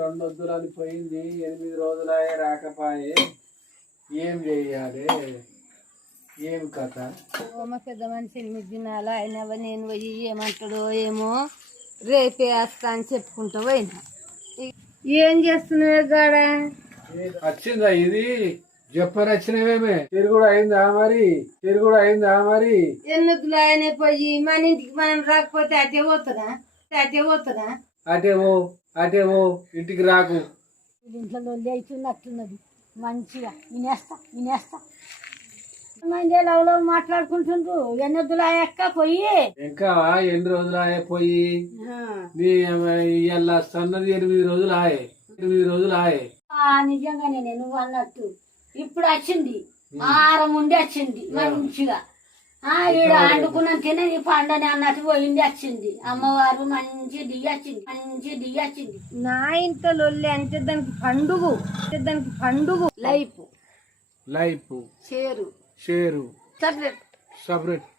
రెండు వద్దులని పోయింది, 8 రోజులే రాకపాయే, ఏం చెయ్యాలి, ఏం కథ? మా పెద్ద మనిషి 8 దినాలు ఆయన నేను పోయి ఏమంటాడో ఏమో, రేపే వస్తా అని చెప్పుకుంటూ పోయినా. ఏం చేస్తున్నావే గాడ? వచ్చిందా ఇది? చెప్పని వచ్చినవేమే? తిరుగుడు అయిందా మరి? ఎందుకు ఆయన పోయి మన ఇంటికి మనం రాకపోతే అటే పోతుందా? అటేవో ఇంటికి రాకు. ఇంట్లో లొల్లి అవుతున్నట్టున్నది. మంచిగా వినేస్తా మంది లవ్లో మాట్లాడుకుంటుండ్రు. ఎన్నొద్దులా ఎక్క పోయి ఇంకా 8 రోజులు పోయి నీ ఇలా సన్నది 8 రోజులు ఆయే. నిజంగానే నువ్వు అన్నట్టు ఇప్పుడు వచ్చింది, ఆరం ఉండి వచ్చింది మంచిగా. ఈడ వండుకున్నాకనే నీ పండని అన్నట్టు పోయింది, వచ్చింది అమ్మవారు మంచి దిగచ్చింది. నా ఇంట్లో లొల్లి అంటే దానికి పండుగ లైఫ్ షేరు సపరేట్